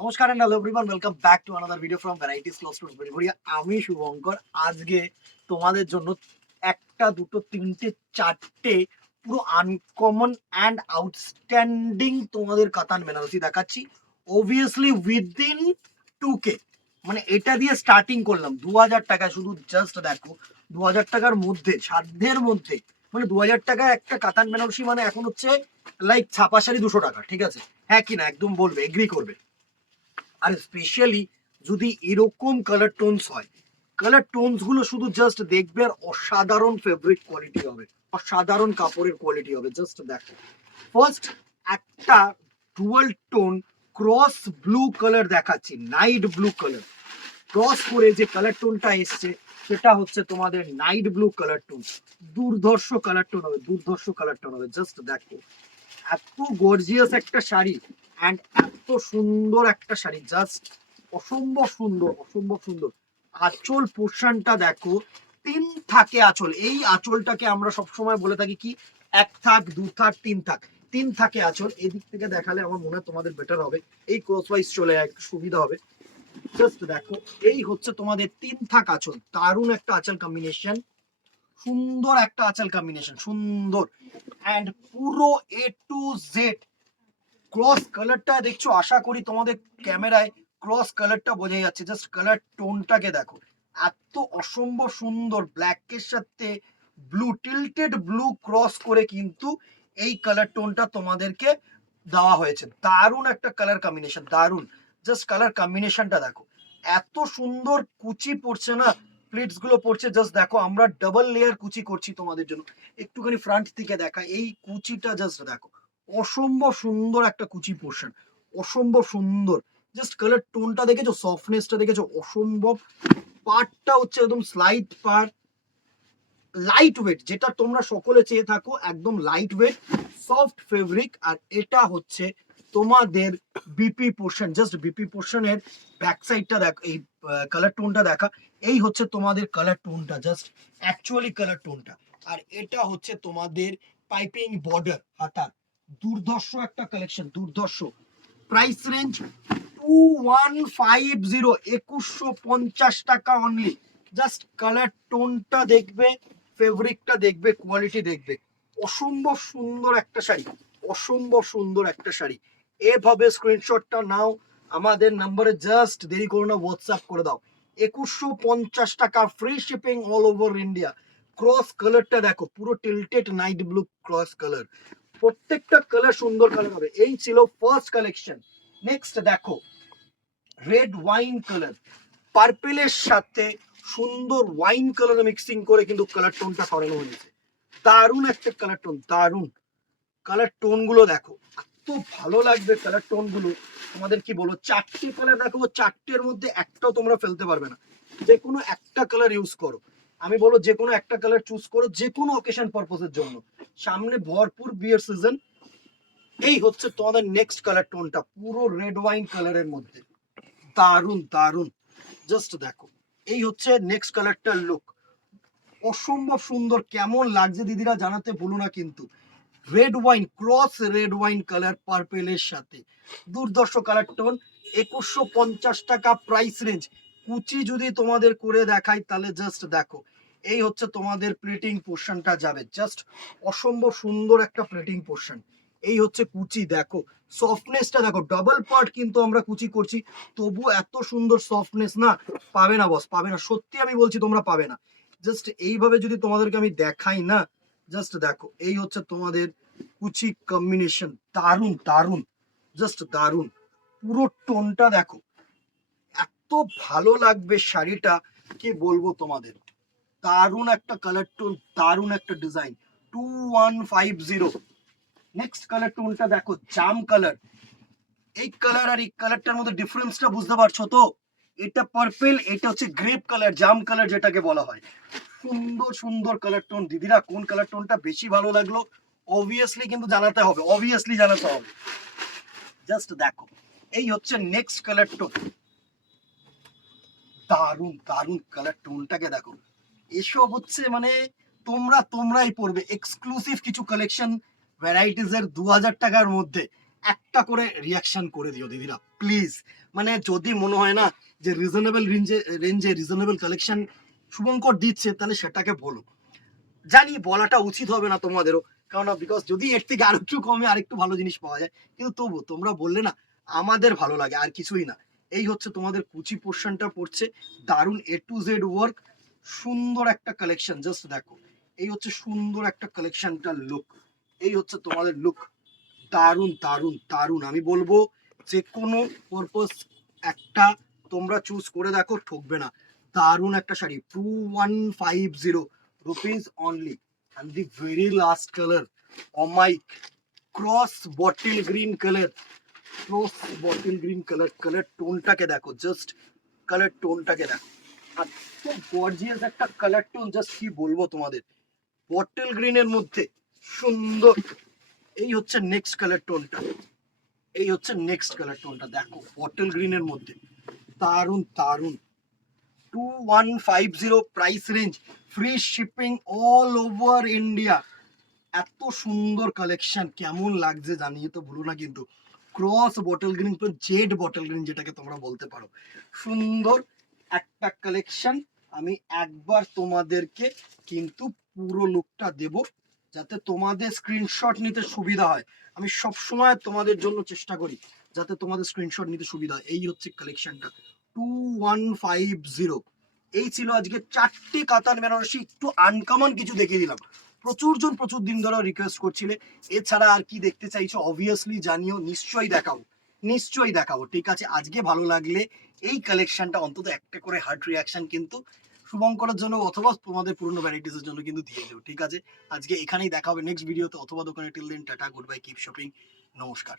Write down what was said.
নমস্কার and hello everyone, welcome back to another video from varieties close to ভেরিভরিয়া। আমি শুভঙ্কর। আজকে তোমাদের জন্য একটা দুটো তিনটে চারটে পুরো আনকমন অ্যান্ড আউটস্ট্যান্ডিং তোমাদের কাতান বেনারসি দেখাচ্ছি, অবভিয়াসলি উইদিন 2K। মানে এটা দিয়ে স্টার্টিং করলাম 2000 টাকা, শুধু জাস্ট দেখো 2000 টাকার মধ্যে, সাধ্যের মধ্যে। মানে 2000 টাকায় একটা কাতান বেনারসি মানে এখন হচ্ছে লাইক ছাপা শাড়ি 200 টাকা, ঠিক আছে? হ্যাঁ কি না, একদম বলবে, এগ্রি করবে। আর স্পেশালি যদি এরকম কালার টোনস হয়, কালার টোনস গুলো শুধু জাস্ট দেখবে আর অসাধারণ ফেব্রিক কোয়ালিটি হবে, অসাধারণ কাপড়ের কোয়ালিটি হবে। জাস্ট দেখো, ফার্স্ট একটা dual tone cross blue colour দেখাচ্ছি, নাইট ব্লু কালার ক্রস করে যে কালার টোনটা এসছে সেটা হচ্ছে তোমাদের নাইট ব্লু কালার টোন। দুর্ধর্ষ কালার টোন হবে, দুর্ধর্ষ কালার টোন হবে। জাস্ট দেখো, এত গর্জিয়াস একটা শাড়ি অ্যান্ড এত সুন্দর একটা শাড়ি, জাস্ট অসম্ভব সুন্দর, অসম্ভব সুন্দর। আঁচল পোর্শনটা দেখো, 3 থাকে আঁচল। এই আঁচলটাকে আমরা সবসময় বলে থাকি কি, 1 থাক, 2 থাক, 3 থাক। 3 থাকে আঁচল। এদিক থেকে দেখালে আমার মনে হয় তোমাদের বেটার হবে, এই ক্রস ওয়াইজ চলে যায়, একটু সুবিধা হবে। জাস্ট দেখো, এই হচ্ছে তোমাদের 3 থাক আঁচল। দারুণ একটা আঁচল কম্বিনেশন, সুন্দর একটা আঁচল কম্বিনেশন, সুন্দর। অ্যান্ড পুরো এ টু জেড ক্রস কালারটা দেখছো, আশা করি তোমাদের ক্যামেরায় ক্রস কালারটা বোঝা যাচ্ছে। জাস্ট কালার টোনটাকে দেখো, এত অসম্ভব সুন্দর। ব্ল্যাকের সাথে ব্লু, টিল্টেড ব্লু ক্রস করে কিন্তু এই কালার টোনটা তোমাদেরকে দেওয়া হয়েছে। দারুণ একটা কালার কম্বিনেশন, দারুণ। জাস্ট কালার কম্বিনেশনটা দেখো, এত সুন্দর কুচি পড়ছে না, প্লিটস গুলো পড়ছে। জাস্ট দেখো, আমরা ডাবল লেয়ার কুচি করছি তোমাদের জন্য। একটুখানি ফ্রন্ট থেকে দেখা এই কুচিটা, জাস্ট দেখো, অসম্ভব সুন্দর একটা কুচি পোর্শন, অসম্ভব সুন্দর। জাস্ট কালার টোনটা দেখেছো, সফটনেসটা দেখেছো, অসম্ভব। পার্টটা হচ্ছে একদম স্লাইড পার্ট, লাইট ওয়েট, যেটা তোমরা সকলে চেয়ে থাকো, একদম লাইট ওয়েট সফট ফেব্রিক। আর এটা হচ্ছে তোমাদের বিপি পোর্শন। জাস্ট বিপি পোর্শনের ব্যাক সাইডটা দেখো, এই কালার টোনটা দেখা, এই হচ্ছে তোমাদের কালার টোনটা, জাস্ট অ্যাকচুয়ালি কালার টোনটা। আর এটা হচ্ছে তোমাদের পাইপিং বর্ডার হাতা। দুর্ধর্ষ একটা কালেকশন, দুর্ধর্ষ। প্রাইস রেঞ্জ 2150, 2150 টাকা অনলি। জাস্ট কালার টোনটা দেখবে, ফেব্রিকটা দেখবে, কোয়ালিটি দেখবে। অসম্ভব সুন্দর একটা শাড়ি, অসম্ভব সুন্দর একটা শাড়ি। এভাবে স্ক্রিনশটটা নাও, আমাদের নাম্বারে জাস্ট দেরি করো না, হোয়াটসঅ্যাপ করে দাও। 2150 টাকা, free shipping all over India. Cross কালারটা দেখো, পুরো tilted night blue cross colour. প্রত্যেকটা কালার সুন্দর কালার হবে। এই ছিল ফার্স্ট কালেকশন। নেক্সট দেখো, রেড ওয়াইন কালার, পার্পেলের সাথে সুন্দর ওয়াইন কালার মিক্সিং করে কিন্তু কালার টোনটা করানো হয়েছে। দারুণ একটা কালার টোন, দারুণ। কালার টোন গুলো দেখো, এত ভালো লাগবে কালার টোন গুলো। তোমাদের কি বলবো, 4টে কালার দেখো, 4টের মধ্যে একটাও তোমরা ফেলতে পারবে না। যে কোনো একটা কালার ইউজ করো, আমি বলো যে কোনো একটা কালার চুজ করো, যে কোনো অকেশন পারপোজের জন্য। সামনে ভরপুর বিয়ের সিজন। এই হচ্ছে তোমাদের নেক্সট কালার টোনটা, পুরো রেড ওয়াইন কালারের মধ্যে, দারুন দারুন। জাস্ট দেখো, এই হচ্ছে নেক্সট কালারটার লুক, অসম্ভব সুন্দর। কেমন লাগছে দিদিরা জানাতে ভুলো না কিন্তু। Red wine cross, red wine colour পার্পেলের সাথে, দুর্ধর্ষ কালার টোন। 2150 টাকা প্রাইস রেঞ্জ। কুচি যদি তোমাদের করে দেখাই তাহলে জাস্ট দেখো, এই হচ্ছে তোমাদের প্লেটিং পোর্শনটা যাবে, জাস্ট অসম্ভব সুন্দর একটা প্লেটিং পোর্শন। এই হচ্ছে কুচি, দেখো সফটনেসটা দেখো, ডাবল পার্ট কিন্তু আমরা কুচি করছি, তবু এত সুন্দর সফটনেস না, পাবে না বস, পাবে না, সত্যি আমি বলছি তোমরা পাবে না। জাস্ট এইভাবে যদি তোমাদেরকে আমি দেখাই না, জাস্ট দেখো, এই হচ্ছে তোমাদের কুচি কম্বিনেশন, দারুন দারুন, জাস্ট দারুন। পুরো টোনটা দেখো, এত ভালো লাগবে শাড়িটা, কি বলবো তোমাদের। দারুন একটা কালার টোন, দারুন একটা ডিজাইন। 2150। নেক্সট কালার টোনটা দেখো, জাম কালার। এই কালার আর এই কালারটার মধ্যে ডিফারেন্সটা বুঝতে পারছো তো? এটা পার্পল, এটা হচ্ছে গ্রেপ কালার, জাম কালার যেটাকে বলা হয়। সুন্দর সুন্দর কালার টোন। দিদিরা কোন কালার টোনটা বেশি ভালো লাগলো অবভিয়াসলি কিন্তু জানাতে হবে, অবভিয়াসলি জানাতে হবে। জাস্ট দেখো, এই হচ্ছে নেক্সট কালার টোন, দারুন দারুন কালার টোনটাকে দেখো। এসব হচ্ছে মানে তোমরাই পড়বে, এক্সক্লুসিভ কিছু কালেকশন ভ্যারাইটিস এর 2000 টাকার মধ্যে। একটা করে রিয়াকশন করে দিও দিদিরা প্লিজ। মানে যদি মনে হয় না যে রিজনেবল রেঞ্জে রিজনেবল কালেকশন শুভঙ্কর দিচ্ছে, তাহলে সেটাকে বলো। জানি বলাটা উচিত হবে না তোমাদেরও, কারণ বিকজ যদি এর থেকে আর একটু কমে আরেকটু ভালো জিনিস পাওয়া যায়, কিন্তু তবু তোমরা বললে না আমাদের ভালো লাগে, আর কিছুই না। এই হচ্ছে তোমাদের কুচি পোর্শনটা পড়ছে, দারুণ এ টু জেড ওয়ার্ক, সুন্দর একটা কালেকশন। জাস্ট দেখো, এই হচ্ছে সুন্দর একটা কালেকশনটা লুক, এই হচ্ছে তোমাদের লুক। দারুণ দারুণ দারুণ, আমি বলবো যে কোনো পারপস একটা তোমরা চুজ করে দেখো, ঠকবে না। দারুণ একটা sari, 2150 rupees only. And the very last color, oh my, cross bottle green color, cross bottle green color, color টোনটাকে দেখো, জাস্ট কালার টোনটাকে দেখো, আর খুব গর্জিয়াস একটা কালার টোন, জাস্ট কি বলবো তোমাদের, বটল গ্রিনের মধ্যে সুন্দর। এই হচ্ছে নেক্সট কালার টোনটা, এই হচ্ছে নেক্সট কালার টোনটা, দেখো বটল গ্রিনের মধ্যে দারুণ দারুণ। 2150 price range, free shipping all over India. এত সুন্দর কালেকশন, কেমন লাগছে জানিয়ে তো ভুলো না কিন্তু। ক্রস বটল গ্রিন তো জেড বটল গ্রিন যেটাকে তোমরা বলতে পারো, সুন্দর একটা কালেকশন। আমি একবার তোমাদেরকে কিন্তু পুরো লুকটা দেব, যাতে তোমাদের স্ক্রিনশট নিতে সুবিধা হয়। আমি সব সময় তোমাদের জন্য চেষ্টা করি যাতে তোমাদের স্ক্রিনশট নিতে সুবিধা হয়। এই হচ্ছে কালেকশনটা 2150। এই ছিল আজকে 4টে কাতান বেনারসি, একটু আনকমন কিছু দেখিয়ে দিলাম। প্রচুর দিন ধরে রিকোয়েস্ট করছিলে, এছাড়া আর কি দেখতে চাইছো অবভিয়াসলি জানিও, নিশ্চয়ই দেখাবো। ঠিক আছে, আজকে ভালো লাগলে এই কালেকশনটা অন্তত একটা করে হার্ট রিয়াকশন কিন্তু শুভঙ্করের জন্য অথবা তোমাদের পুরনো ভ্যারাইটিসের জন্য কিন্তু দিয়ে দেবো। ঠিক আছে, আজকে এখানেই দেখা হবে নেক্সট ভিডিওতে অথবা দোকানে। Till then tata, good bye, keep shopping, নমস্কার।